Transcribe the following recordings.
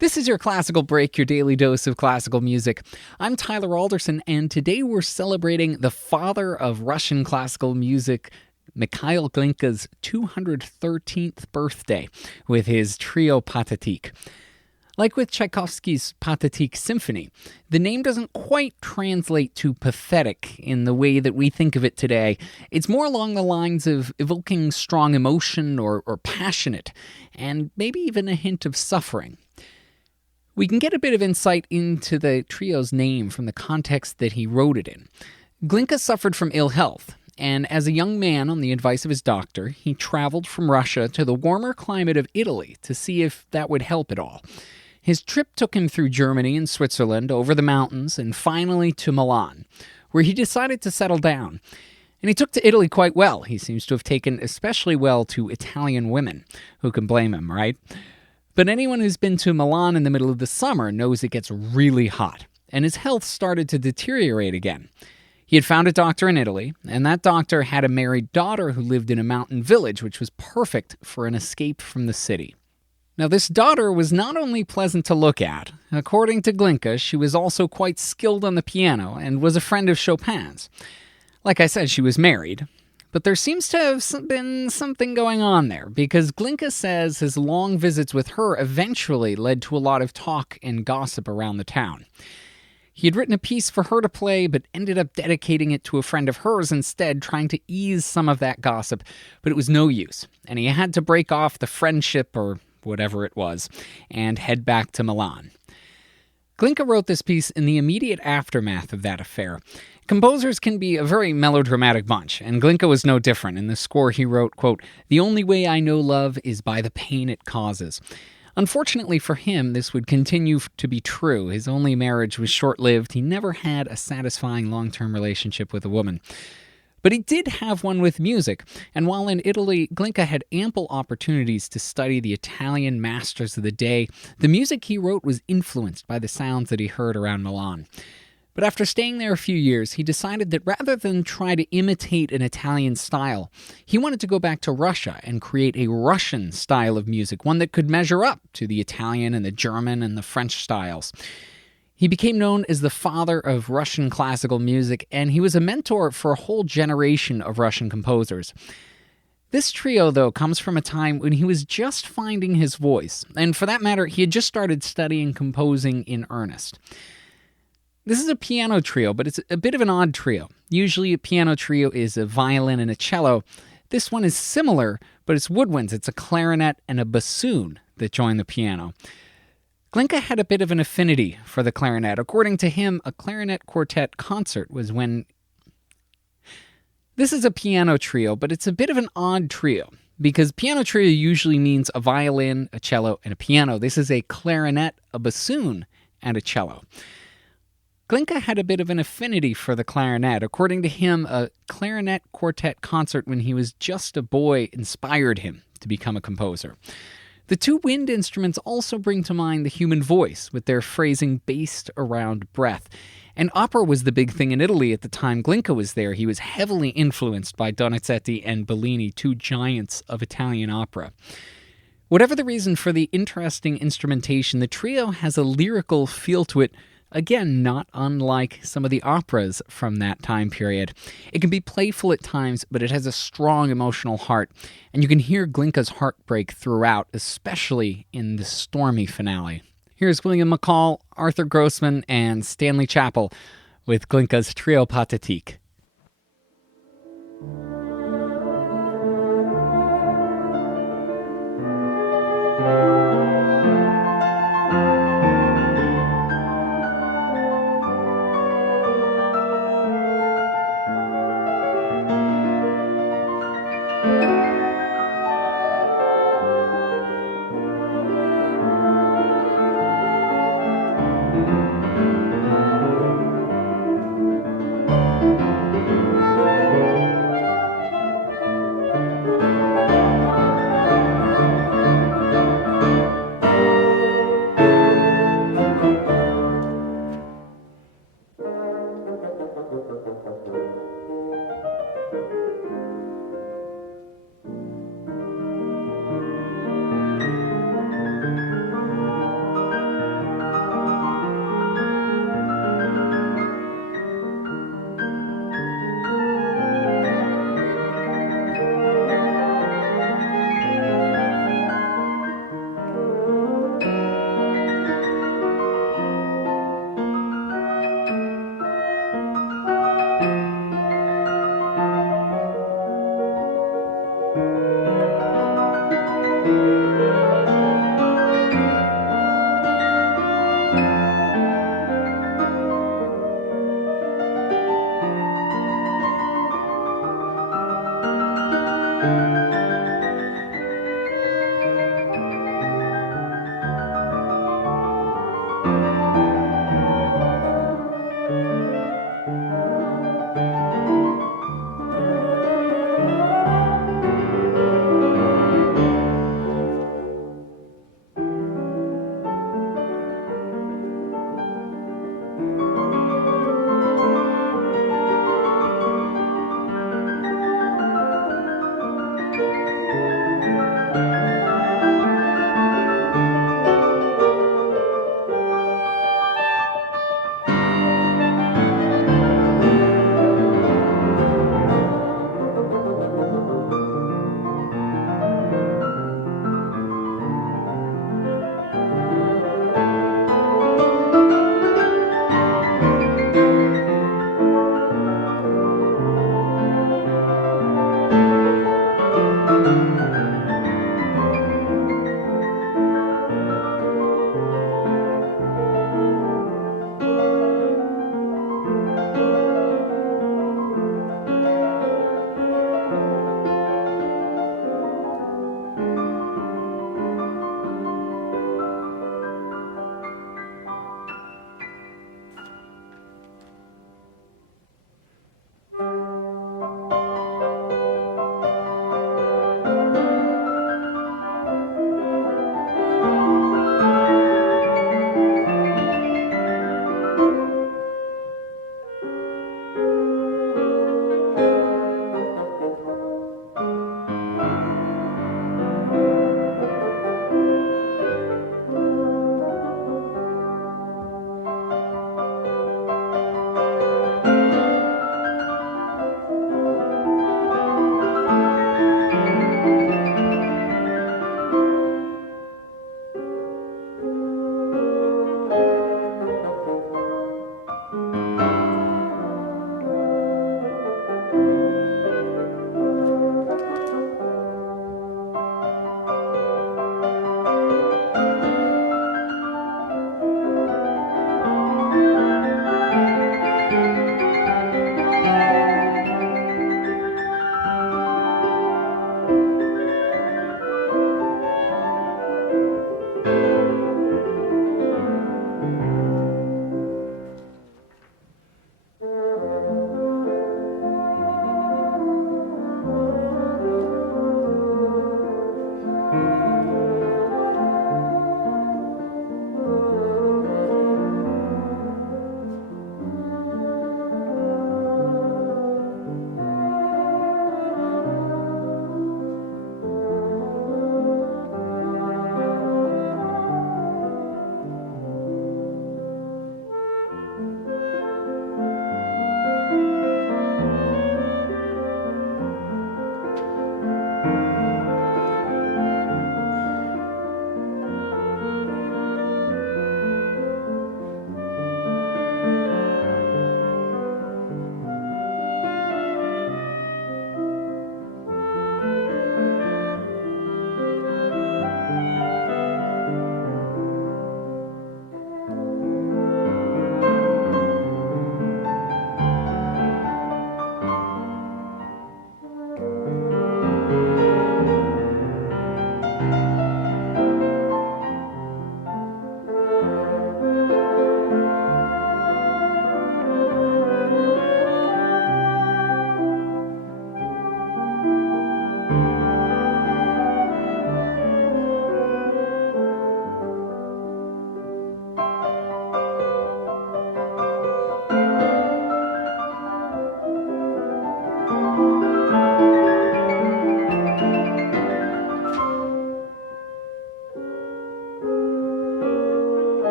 This is your Classical Break, your daily dose of classical music. I'm Tyler Alderson, and today we're celebrating the father of Russian classical music, Mikhail Glinka's 213th birthday with his trio Pathetique. Like with Tchaikovsky's Pathetique Symphony, the name doesn't quite translate to pathetic in the way that we think of it today. It's more along the lines of evoking strong emotion or passionate, and maybe even a hint of suffering. We can get a bit of insight into the trio's name from the context that he wrote it in. Glinka suffered from ill health, and as a young man, on the advice of his doctor, he traveled from Russia to the warmer climate of Italy to see if that would help at all. His trip took him through Germany and Switzerland, over the mountains, and finally to Milan, where he decided to settle down. And he took to Italy quite well. He seems to have taken especially well to Italian women. Who can blame him, right? But anyone who's been to Milan in the middle of the summer knows it gets really hot, and his health started to deteriorate again. He had found a doctor in Italy, and that doctor had a married daughter who lived in a mountain village, which was perfect for an escape from the city. Now, this daughter was not only pleasant to look at. According to Glinka, she was also quite skilled on the piano and was a friend of Chopin's. Like I said, she was married. But there seems to have been something going on there, because Glinka says his long visits with her eventually led to a lot of talk and gossip around the town. He had written a piece for her to play, but ended up dedicating it to a friend of hers instead, trying to ease some of that gossip, but it was no use, and he had to break off the friendship, or whatever it was, and head back to Milan. Glinka wrote this piece in the immediate aftermath of that affair. Composers can be a very melodramatic bunch, and Glinka was no different. In the score he wrote, quote, "The only way I know love is by the pain it causes." Unfortunately for him, this would continue to be true. His only marriage was short-lived. He never had a satisfying long-term relationship with a woman. But he did have one with music, and while in Italy, Glinka had ample opportunities to study the Italian masters of the day, the music he wrote was influenced by the sounds that he heard around Milan. But after staying there a few years, he decided that rather than try to imitate an Italian style, he wanted to go back to Russia and create a Russian style of music, one that could measure up to the Italian and the German and the French styles. He became known as the father of Russian classical music, and he was a mentor for a whole generation of Russian composers. This trio, though, comes from a time when he was just finding his voice, and for that matter, he had just started studying composing in earnest. This is a piano trio, but it's a bit of an odd trio. Usually a piano trio is a violin and a cello. This one is similar, but it's woodwinds. It's a clarinet and a bassoon that join the piano. Glinka had a bit of an affinity for the clarinet. According to him, a clarinet quartet concert was when... This is a piano trio, but it's a bit of an odd trio, because piano trio usually means a violin, a cello, and a piano. This is a clarinet, a bassoon, and a cello. Glinka had a bit of an affinity for the clarinet. According to him, a clarinet quartet concert when he was just a boy inspired him to become a composer. The two wind instruments also bring to mind the human voice, with their phrasing based around breath. And opera was the big thing in Italy at the time Glinka was there. He was heavily influenced by Donizetti and Bellini, two giants of Italian opera. Whatever the reason for the interesting instrumentation, the trio has a lyrical feel to it. Again, not unlike some of the operas from that time period. It can be playful at times, but it has a strong emotional heart, and you can hear Glinka's heartbreak throughout, especially in the stormy finale. Here's William McCall, Arthur Grossman, and Stanley Chappell with Glinka's Trio Pathetique.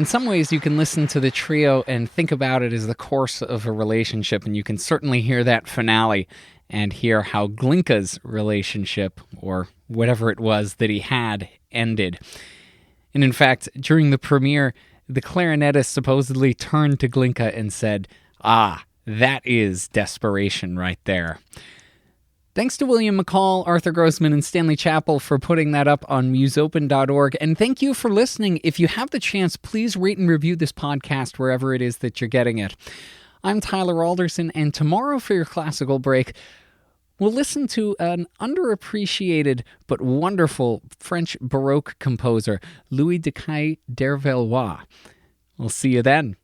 In some ways, you can listen to the trio and think about it as the course of a relationship, and you can certainly hear that finale and hear how Glinka's relationship, or whatever it was that he had, ended. And in fact, during the premiere, the clarinetist supposedly turned to Glinka and said, "Ah, that is desperation right there." Thanks to William McCall, Arthur Grossman, and Stanley Chappell for putting that up on musopen.org. And thank you for listening. If you have the chance, please rate and review this podcast wherever it is that you're getting it. I'm Tyler Alderson, and tomorrow for your classical break, we'll listen to an underappreciated but wonderful French Baroque composer, Louis de Cay d'Hervellois. We'll see you then.